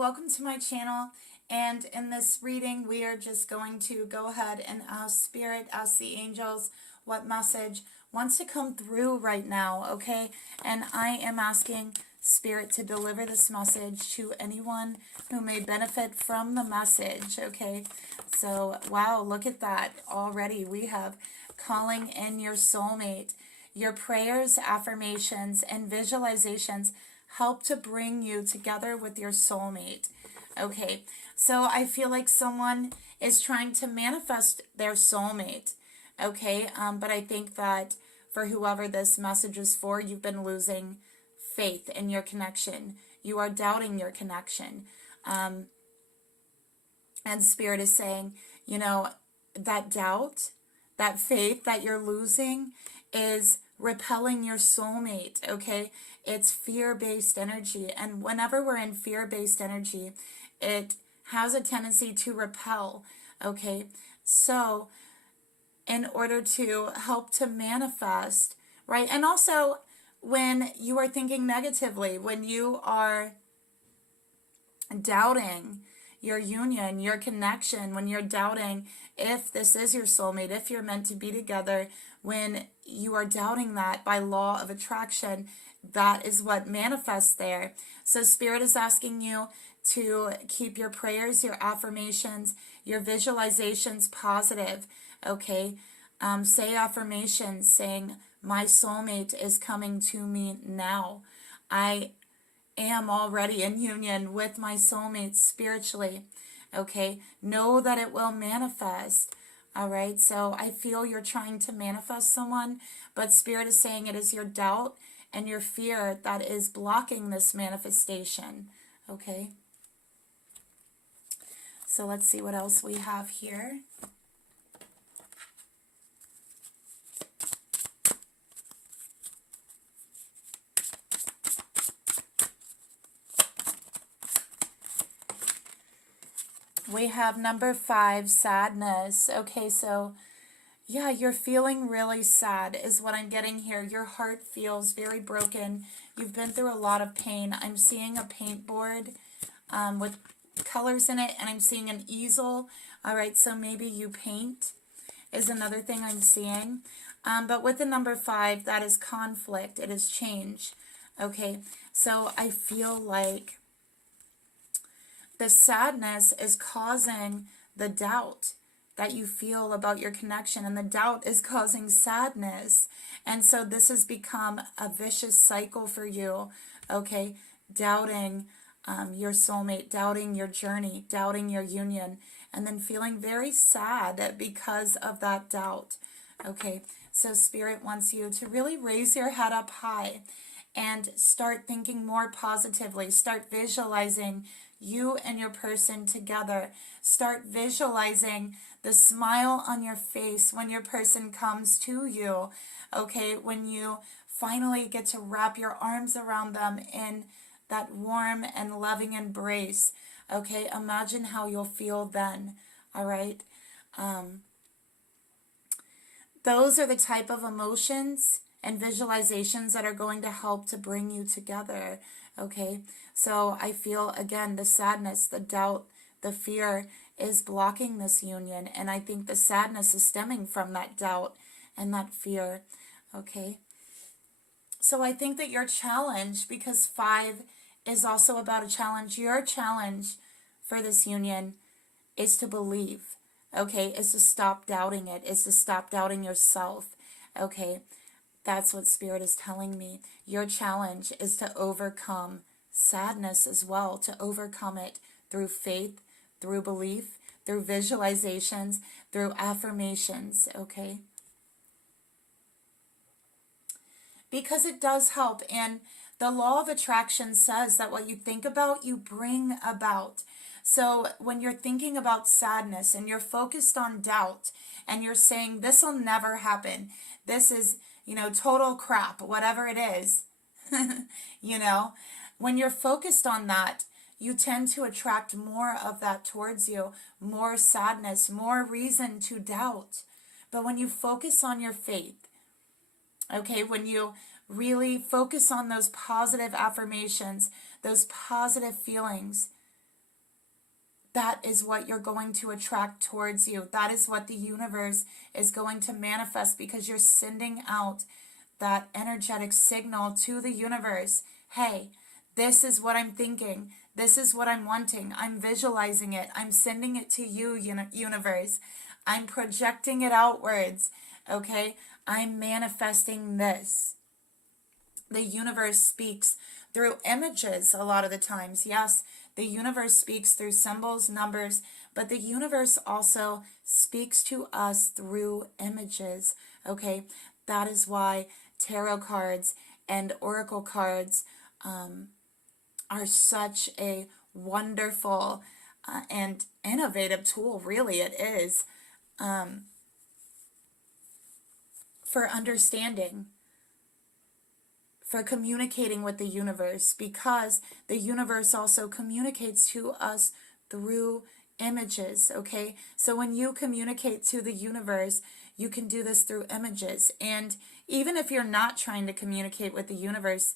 welcome to my channel, and in this reading we are just going to go ahead and ask Spirit, ask the angels what message wants to come through right now, okay? And I am asking Spirit to deliver this message to anyone who may benefit from the message, okay? So, wow, look at that. Already we have calling in your soulmate. Your prayers, affirmations, and visualizations help to bring you together with your soulmate. Okay, so I feel like someone is trying to manifest their soulmate. Okay, but I think that for whoever this message is for, you've been losing faith in your connection. You are doubting your connection. And Spirit is saying, you know, that doubt, that faith that you're losing is repelling your soulmate, okay? It's fear-based energy, and whenever we're in fear-based energy, it has a tendency to repel, okay? So, in order to help to manifest, right? And also, when you are thinking negatively, when you are doubting your union, your connection, when you're doubting if this is your soulmate, if you're meant to be together, when you are doubting that by law of attraction, that is what manifests there. So Spirit is asking you to keep your prayers, your affirmations, your visualizations positive, okay? Say affirmations saying, my soulmate is coming to me now. I am already in union with my soulmate spiritually, okay? Know that it will manifest, all right? So I feel you're trying to manifest someone, but Spirit is saying it is your doubt and your fear that is blocking this manifestation, okay? So let's see what else we have here. We have number 5, sadness. Okay, so yeah, you're feeling really sad is what I'm getting here. Your heart feels very broken. You've been through a lot of pain. I'm seeing a paint board with colors in it, and I'm seeing an easel. All right, so maybe you paint is another thing I'm seeing. But with the number 5, that is conflict. It is change. Okay, so I feel like the sadness is causing the doubt that you feel about your connection, and the doubt is causing sadness. And so this has become a vicious cycle for you, okay? Doubting your soulmate, doubting your journey, doubting your union, and then feeling very sad because of that doubt, okay? So Spirit wants you to really raise your head up high and start thinking more positively. Start visualizing you and your person together. Start visualizing the smile on your face when your person comes to you, okay? When you finally get to wrap your arms around them in that warm and loving embrace, okay? Imagine how you'll feel then, all right? Those are the type of emotions and visualizations that are going to help to bring you together, okay? So I feel, again, the sadness, the doubt, the fear is blocking this union, and I think the sadness is stemming from that doubt and that fear, okay? So I think that your challenge, because 5 is also about a challenge, your challenge for this union is to believe, okay? Is to stop doubting it, is to stop doubting yourself, okay? That's what Spirit is telling me. Your challenge is to overcome sadness as well, to overcome it through faith, through belief, through visualizations, through affirmations, okay? Because it does help, and the law of attraction says that what you think about, you bring about. So when you're thinking about sadness and you're focused on doubt and you're saying, this will never happen, this is, you know, total crap, whatever it is, you know, when you're focused on that, you tend to attract more of that towards you, more sadness, more reason to doubt. But when you focus on your faith, okay, when you really focus on those positive affirmations, those positive feelings, that is what you're going to attract towards you. That is what the universe is going to manifest, because you're sending out that energetic signal to the universe. Hey, this is what I'm thinking. This is what I'm wanting. I'm visualizing it. I'm sending it to you, universe. I'm projecting it outwards. Okay? I'm manifesting this. The universe speaks through images a lot of the times. Yes, the universe speaks through symbols, numbers, but the universe also speaks to us through images. Okay? That is why tarot cards and oracle cards are such a wonderful and innovative tool. Really, it is, for understanding, for communicating with the universe, because the universe also communicates to us through images. Okay, so when you communicate to the universe, you can do this through images. And even if you're not trying to communicate with the universe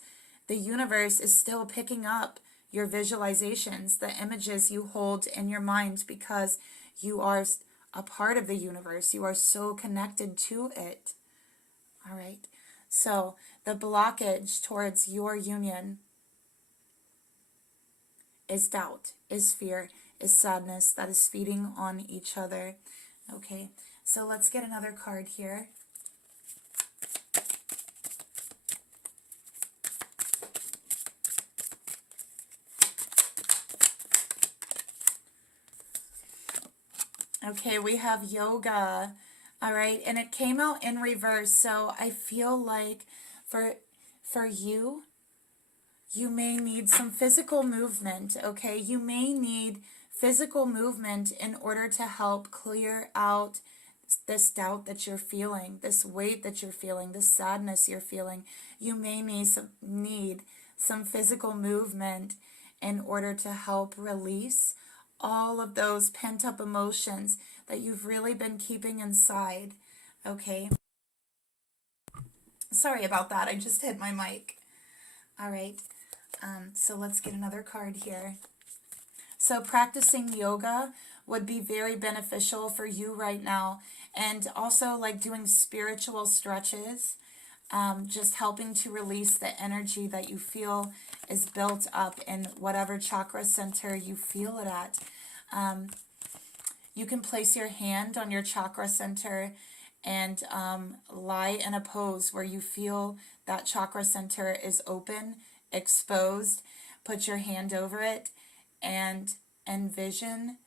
is still picking up your visualizations, the images you hold in your mind, because you are a part of the universe. You are so connected to it. All right. So the blockage towards your union is doubt, is fear, is sadness that is feeding on each other. Okay. So let's get another card here. Okay, we have yoga. All right, and it came out in reverse. So I feel like for you, you may need some physical movement. Okay, you may need physical movement in order to help clear out this doubt that you're feeling, this weight that you're feeling, this sadness you're feeling. You may need some physical movement in order to help release all of those pent-up emotions that you've really been keeping inside. Okay, sorry about that, I just hit my mic. All right, so let's get another card here. So practicing yoga would be very beneficial for you right now, and also like doing spiritual stretches, just helping to release the energy that you feel is built up in whatever chakra center you feel it at. You can place your hand on your chakra center and lie in a pose where you feel that chakra center is open, exposed. Put your hand over it and envision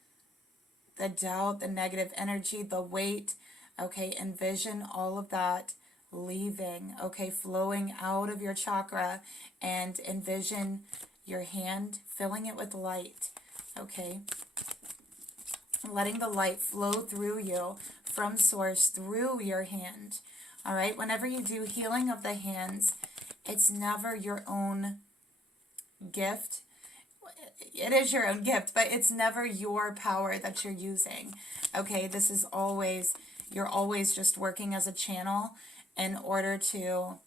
the doubt, the negative energy, the weight. Okay, envision all of that leaving, okay, flowing out of your chakra, and envision your hand filling it with light. Okay, letting the light flow through you from source through your hand. All right, whenever you do healing of the hands, it's never your own gift. It is your own gift, but it's never your power that you're using. Okay, this is always, you're always just working as a channel in order to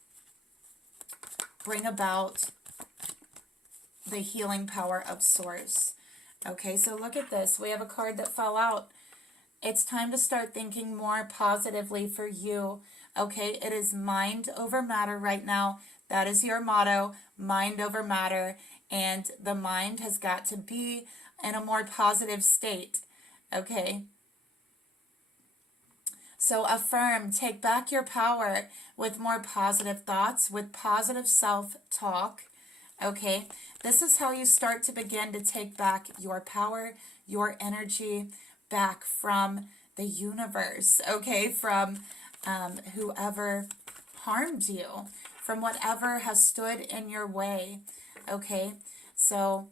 bring about the healing power of source. Okay, so look at this. We have a card that fell out. It's time to start thinking more positively for you. Okay, it is mind over matter right now. That is your motto, mind over matter. And the mind has got to be in a more positive state. Okay. So affirm, take back your power with more positive thoughts, with positive self-talk. Okay. This is how you start to begin to take back your power, your energy back from the universe. Okay. From whoever harmed you, from whatever has stood in your way. Okay, so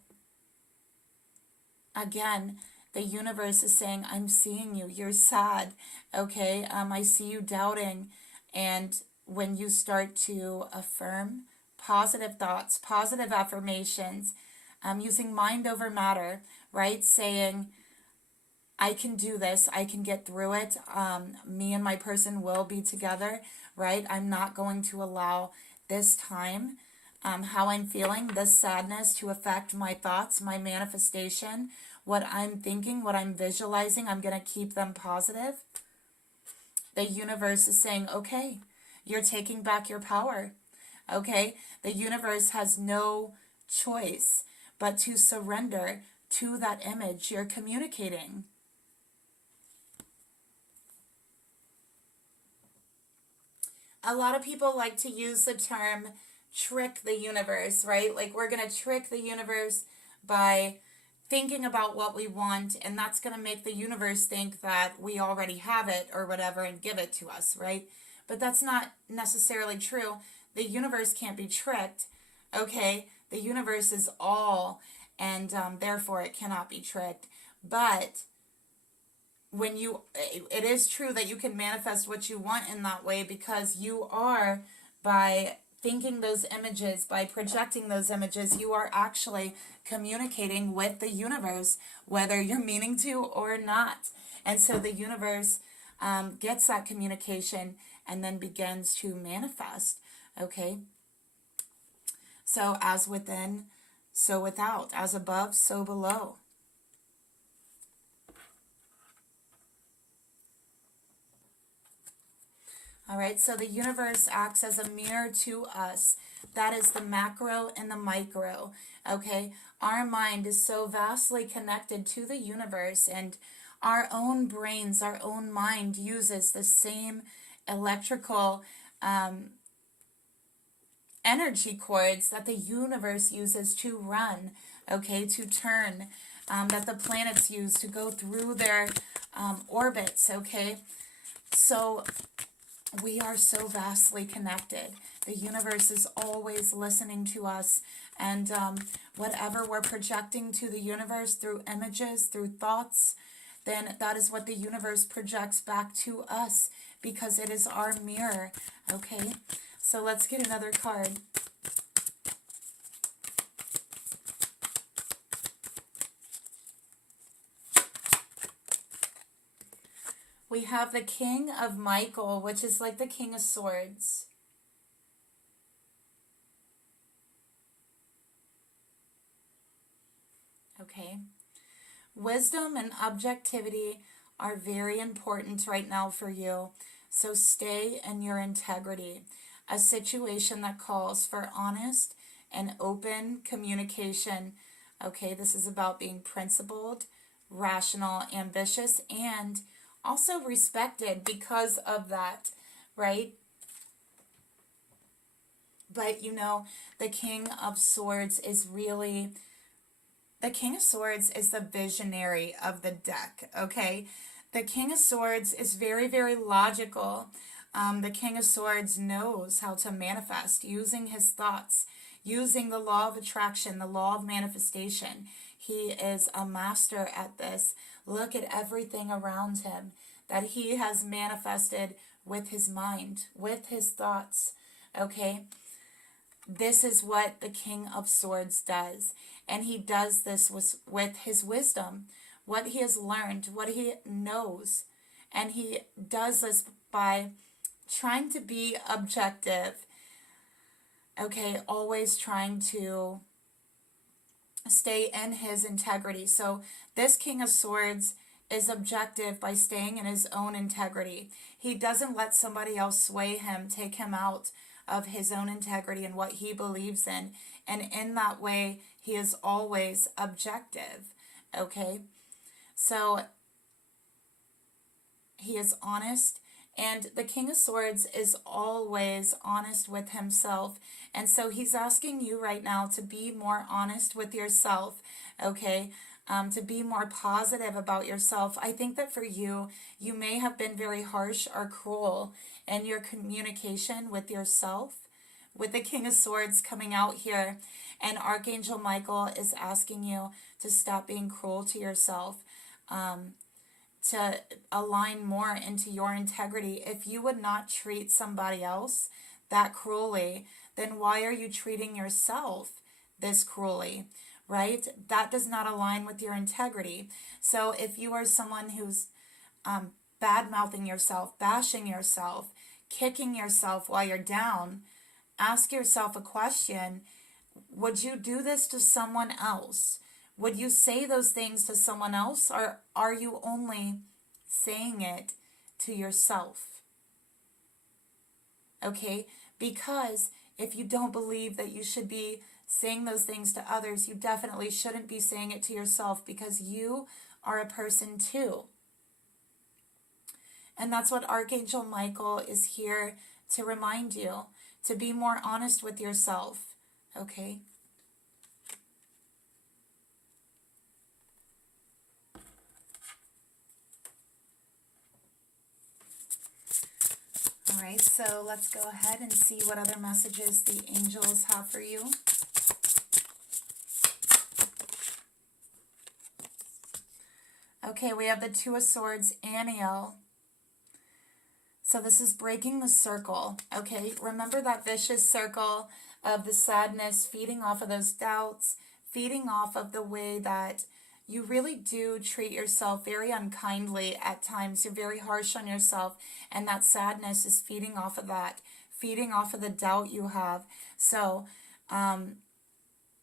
again, the universe is saying, I'm seeing you, you're sad. Okay, I see you doubting. And when you start to affirm positive thoughts, positive affirmations, using mind over matter, right? Saying, I can do this, I can get through it. Me and my person will be together, right? I'm not going to allow this time, how I'm feeling, this sadness to affect my thoughts, my manifestation. what I'm thinking, what I'm visualizing, I'm going to keep them positive. The universe is saying, okay, you're taking back your power. Okay? The universe has no choice but to surrender to that image you're communicating. A lot of people like to use the term trick the universe, right? Like, we're going to trick the universe by thinking about what we want, and that's going to make the universe think that we already have it or whatever and give it to us, right? But that's not necessarily true. The universe can't be tricked, okay? The universe is all, and therefore it cannot be tricked. But it is true that you can manifest what you want in that way, because you are, by thinking those images, by projecting those images, you are actually communicating with the universe, whether you're meaning to or not. And so the universe gets that communication and then begins to manifest, okay? So as within, so without. As above, so below. All right, so the universe acts as a mirror to us. That is the macro and the micro, okay? Our mind is so vastly connected to the universe, and our own brains, our own mind uses the same electrical energy cords that the universe uses to run, okay, to turn, that the planets use to go through their orbits, okay? So we are so vastly connected. The universe is always listening to us, and whatever we're projecting to the universe through images, through thoughts, then that is what the universe projects back to us, because it is our mirror, okay? So let's get another card. We have the King of Michael, which is like the King of Swords. Okay. Wisdom and objectivity are very important right now for you. So stay in your integrity. A situation that calls for honest and open communication. Okay, this is about being principled, rational, ambitious, and also respected because of that, right? But you know, the King of Swords is really, the King of Swords is the visionary of the deck, okay? The King of Swords is very, very logical. The King of Swords knows how to manifest using his thoughts, using the law of attraction, the law of manifestation. He is a master at this. Look at everything around him that he has manifested with his mind, with his thoughts, okay? This is what the King of Swords does. And he does this with his wisdom, what he has learned, what he knows. And he does this by trying to be objective, okay? Always trying to stay in his integrity. So this King of Swords is objective by staying in his own integrity. He doesn't let somebody else sway him, take him out of his own integrity and what he believes in. And in that way, he is always objective, okay? So he is honest, and the King of Swords is always honest with himself. And so he's asking you right now to be more honest with yourself, okay? To be more positive about yourself. I think that for you, you may have been very harsh or cruel in your communication with yourself. With the King of Swords coming out here, and Archangel Michael is asking you to stop being cruel to yourself, to align more into your integrity. If you would not treat somebody else that cruelly, then why are you treating yourself this cruelly, right? That does not align with your integrity. So if you are someone who's bad-mouthing yourself, bashing yourself, kicking yourself while you're down, ask yourself a question. Would you do this to someone else? Would you say those things to someone else, or are you only saying it to yourself? Okay, because if you don't believe that you should be saying those things to others, you definitely shouldn't be saying it to yourself, because you are a person too. And that's what Archangel Michael is here to remind you, to be more honest with yourself, okay? All right, so let's go ahead and see what other messages the angels have for you. Okay, we have the Two of Swords, Aniel. So this is breaking the circle, okay? Remember that vicious circle of the sadness, feeding off of those doubts, feeding off of the way that you really do treat yourself very unkindly at times. You're very harsh on yourself, and that sadness is feeding off of that, feeding off of the doubt you have. So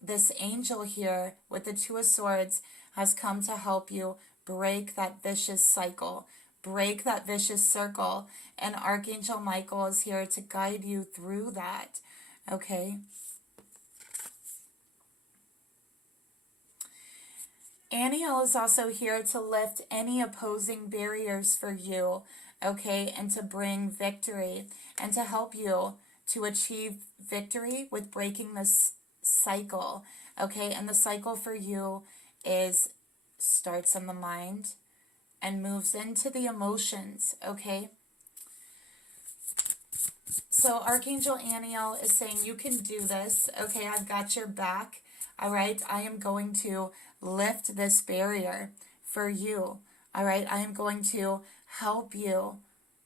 this angel here with the Two of Swords has come to help you break that vicious cycle, break that vicious circle, and Archangel Michael is here to guide you through that, okay? Aniel is also here to lift any opposing barriers for you, okay, and to bring victory, and to help you to achieve victory with breaking this cycle, okay? And the cycle for you is starts in the mind and moves into the emotions, okay? So Archangel Aniel is saying, you can do this, okay? I've got your back, all right? I am going to lift this barrier for you, all right? I am going to help you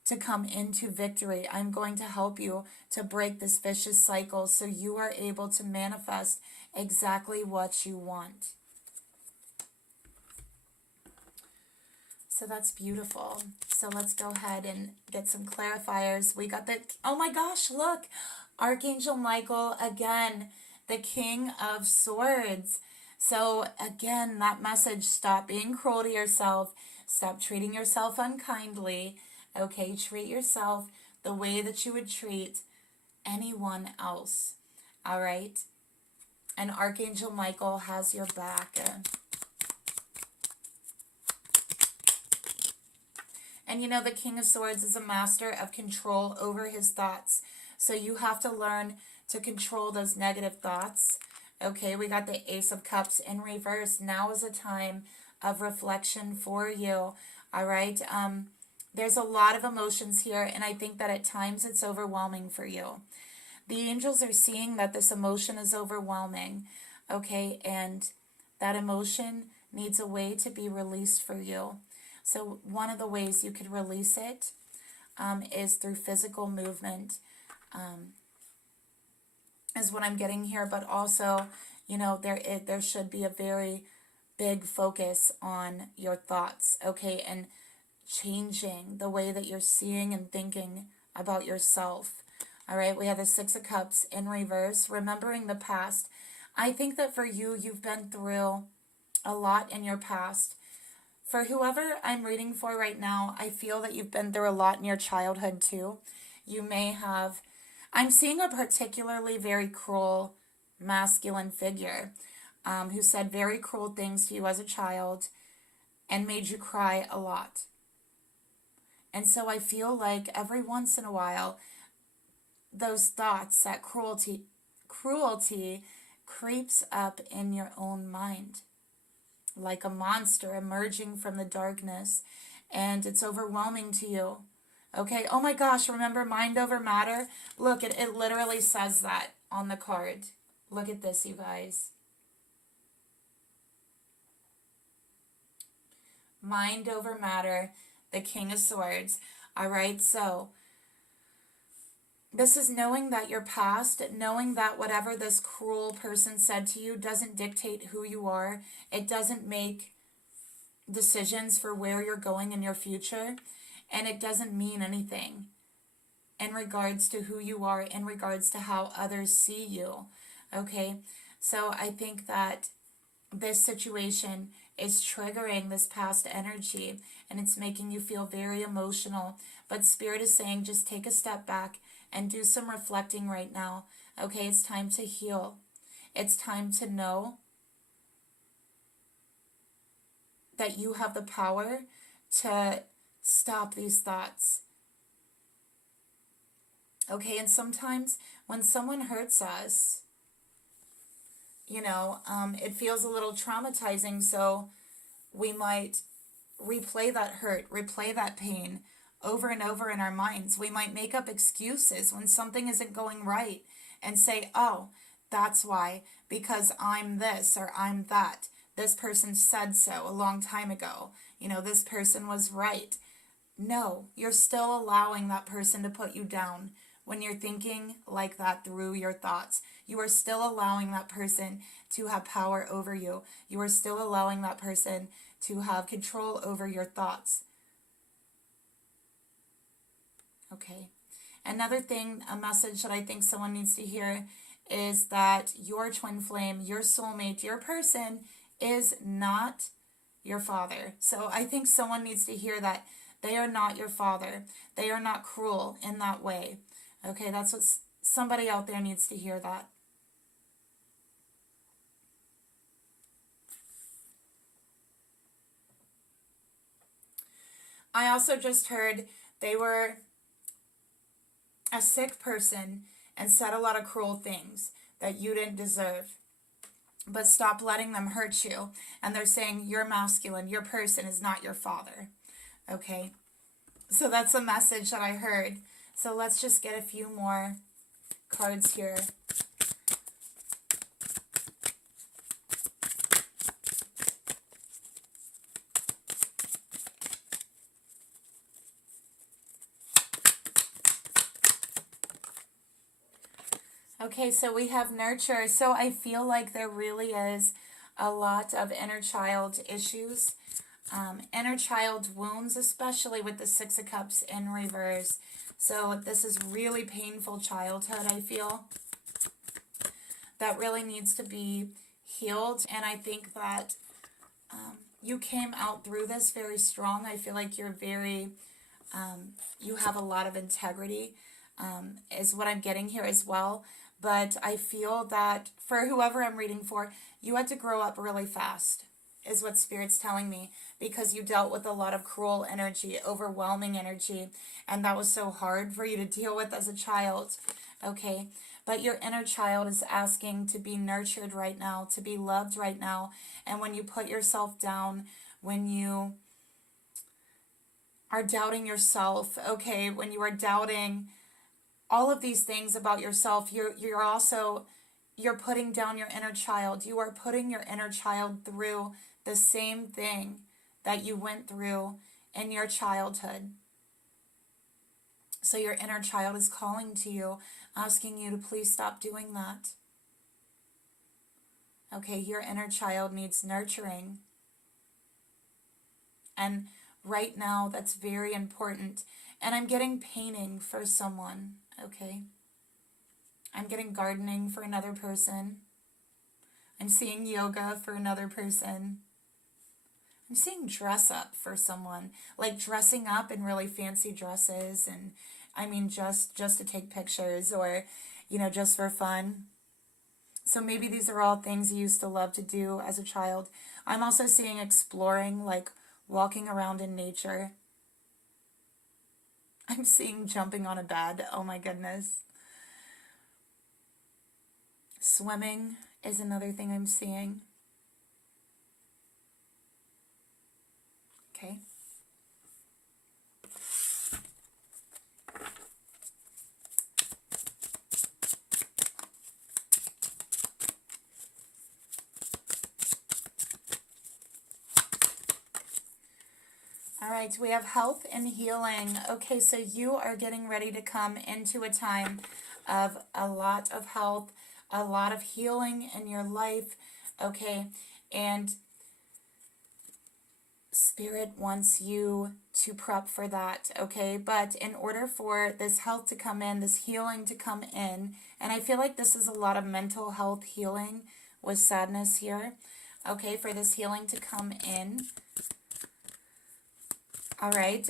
to come into victory. I'm going to help you to break this vicious cycle so you are able to manifest exactly what you want. So that's beautiful. So let's go ahead and get some clarifiers. We got the, oh my gosh, look, Archangel Michael again, the King of Swords. So again, that message, stop being cruel to yourself. Stop treating yourself unkindly. Okay, treat yourself the way that you would treat anyone else. All right? And Archangel Michael has your back. And you know, the King of Swords is a master of control over his thoughts. So you have to learn to control those negative thoughts. Okay, we got the Ace of Cups in reverse. Now is a time of reflection for you. All right? There's a lot of emotions here, and I think that at times it's overwhelming for you. The angels are seeing that this emotion is overwhelming. Okay, and that emotion needs a way to be released for you. So one of the ways you could release it is through physical movement, is what I'm getting here. But also, you know, there should be a very big focus on your thoughts, okay, and changing the way that you're seeing and thinking about yourself. All right, we have the Six of Cups in reverse, remembering the past. I think that for you, you've been through a lot in your past. For whoever I'm reading for right now, I feel that you've been through a lot in your childhood too. You may have, I'm seeing a particularly very cruel masculine figure who said very cruel things to you as a child and made you cry a lot. And so I feel like every once in a while, those thoughts, that cruelty creeps up in your own mind, like a monster emerging from the darkness, and it's overwhelming to you. Okay, oh my gosh, remember mind over matter? Look, it literally says that on the card. Look at this, you guys. Mind over matter, the King of Swords. All right, so this is knowing that your past, knowing that whatever this cruel person said to you doesn't dictate who you are. It doesn't make decisions for where you're going in your future. And it doesn't mean anything in regards to who you are, in regards to how others see you. Okay? So I think that this situation is triggering this past energy, and it's making you feel very emotional. But Spirit is saying just take a step back and do some reflecting right now. Okay, it's time to heal. It's time to know that you have the power to stop these thoughts. Okay, and sometimes when someone hurts us, it feels a little traumatizing, so we might replay that hurt, replay that pain over and over in our minds. We might make up excuses when something isn't going right and say, oh, that's why, because I'm this or I'm that. This person said so a long time ago. This person was right. No, you're still allowing that person to put you down when you're thinking like that through your thoughts. You are still allowing that person to have power over you. You are still allowing that person to have control over your thoughts. Okay. Another thing, a message that I think someone needs to hear is that your twin flame, your soulmate, your person is not your father. So I think someone needs to hear that they are not your father. They are not cruel in that way. Okay, that's what somebody out there needs to hear that. I also just heard they were a sick person and said a lot of cruel things that you didn't deserve. But stop letting them hurt you. And they're saying you're masculine, your person is not your father. Okay? So that's a message that I heard. So let's just get a few more cards here. Okay, so we have nurture. So I feel like there really is a lot of inner child issues, inner child wounds, especially with the Six of Cups in reverse. So this is really painful childhood, I feel, that really needs to be healed. And I think that you came out through this very strong. I feel like you're very, you have a lot of integrity, is what I'm getting here as well. But I feel that for whoever I'm reading for, you had to grow up really fast, is what Spirit's telling me, because you dealt with a lot of cruel energy, overwhelming energy, and that was so hard for you to deal with as a child, okay? But your inner child is asking to be nurtured right now, to be loved right now, and when you put yourself down, when you are doubting yourself, okay, when you are doubting all of these things about yourself, you're putting down your inner child. You are putting your inner child through the same thing that you went through in your childhood. So your inner child is calling to you, asking you to please stop doing that. Okay, your inner child needs nurturing. And right now, that's very important. And I'm getting painting for someone, okay? I'm getting gardening for another person. I'm seeing yoga for another person. I'm seeing dress up for someone, like dressing up in really fancy dresses, and I mean just to take pictures, or just for fun. So maybe these are all things you used to love to do as a child. I'm also seeing exploring, like walking around in nature. I'm seeing jumping on a bed. Oh my goodness. Swimming is another thing I'm seeing. Okay. All right, we have health and healing. Okay, so you are getting ready to come into a time of a lot of health, a lot of healing in your life, okay? And Spirit wants you to prep for that, okay? But in order for this health to come in, this healing to come in, and I feel like this is a lot of mental health healing with sadness here. okay, for this healing to come in. All right.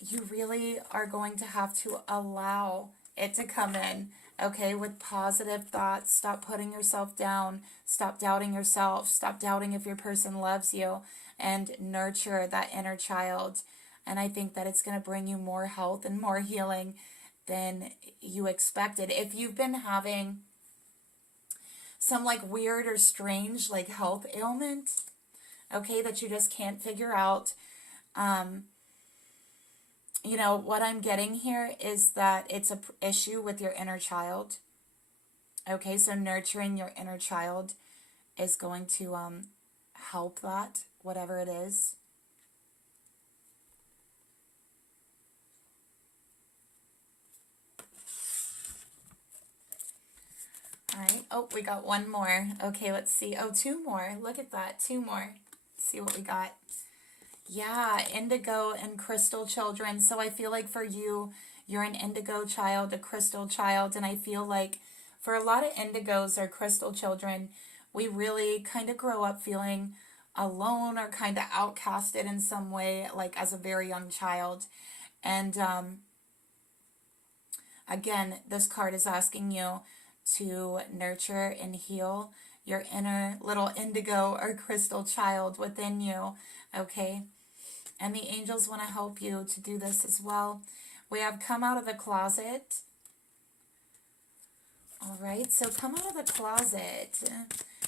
You really are going to have to allow it to come in, okay, with positive thoughts. Stop putting yourself down. Stop doubting yourself. Stop doubting if your person loves you, and nurture that inner child. And I think that it's going to bring you more health and more healing than you expected. If you've been having some like weird or strange like health ailment, okay, that you just can't figure out, you know, what I'm getting here is that it's an issue with your inner child. Okay, so nurturing your inner child is going to help that, whatever it is. All right. Oh, we got one more. Okay, let's see. Oh, two more. Look at that. Two more. Let's see what we got. Yeah, indigo and crystal children. So I feel like for you, you're an indigo child, a crystal child, and I feel like for a lot of indigos or crystal children, we really kind of grow up feeling alone or kind of outcasted in some way, like as a very young child. And again, this card is asking you to nurture and heal your inner little indigo or crystal child within you, okay? And the angels want to help you to do this as well. We have come out of the closet. All right, so come out of the closet.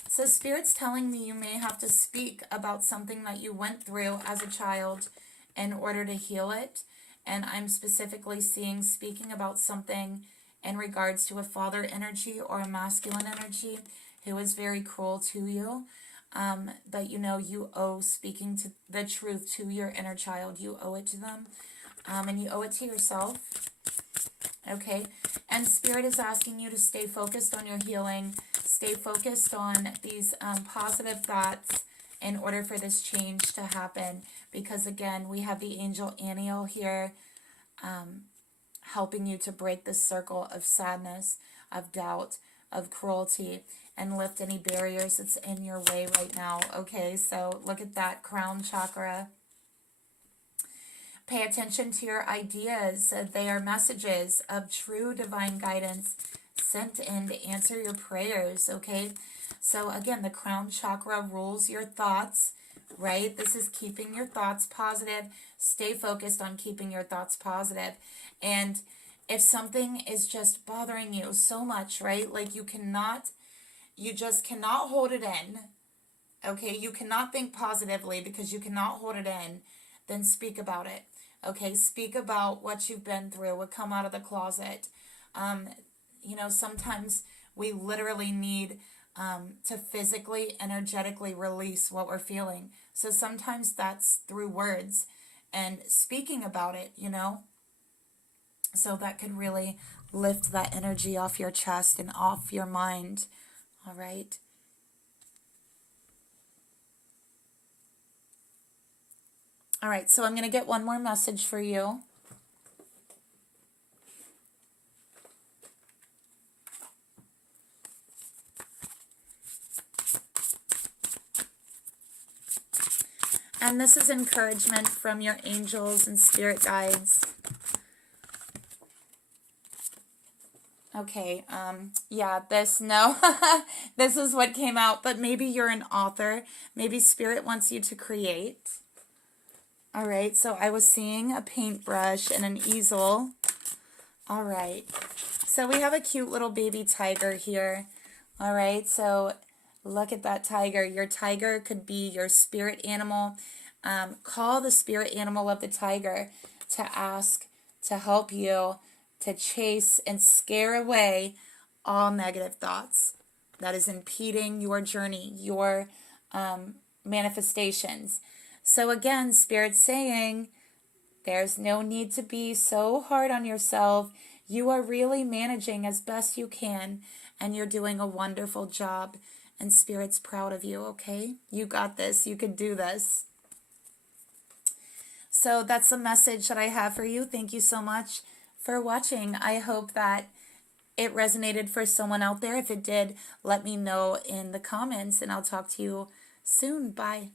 So Spirit's telling me you may have to speak about something that you went through as a child in order to heal it. And I'm specifically seeing speaking about something in regards to a father energy or a masculine energy who is very cruel to you. But you know, you owe speaking to the truth to your inner child. You owe it to them. And you owe it to yourself. Okay. And Spirit is asking you to stay focused on your healing. Stay focused on these positive thoughts in order for this change to happen. Because again, we have the angel Aniel here helping you to break the circle of sadness, of doubt, of cruelty, and lift any barriers that's in your way right now. Okay, so look at that crown chakra. Pay attention to your ideas. They are messages of true divine guidance sent in to answer your prayers, okay? So again, the crown chakra rules your thoughts, right? This is keeping your thoughts positive. Stay focused on keeping your thoughts positive. And if something is just bothering you so much, right? Like you just cannot hold it in, okay? You cannot think positively because you cannot hold it in. Then speak about it, okay? Speak about what you've been through. What come out of the closet. You know, sometimes we literally need to physically, energetically release what we're feeling. So sometimes that's through words and speaking about it, you know? So that could really lift that energy off your chest and off your mind. All right. All right, so I'm going to get one more message for you. And this is encouragement from your angels and spirit guides. Okay, yeah, this is what came out, but maybe you're an author. Maybe Spirit wants you to create. All right, so I was seeing a paintbrush and an easel. All right, so we have a cute little baby tiger here. All right, so look at that tiger. Your tiger could be your spirit animal. Call the spirit animal of the tiger to ask to help you to chase and scare away all negative thoughts that is impeding your journey, your manifestations. So again, Spirit's saying there's no need to be so hard on yourself. You are really managing as best you can, and you're doing a wonderful job, and Spirit's proud of you, okay? You got this. You can do this. So that's the message that I have for you. Thank you so much for watching. I hope that it resonated for someone out there. If it did, let me know in the comments, and I'll talk to you soon. Bye.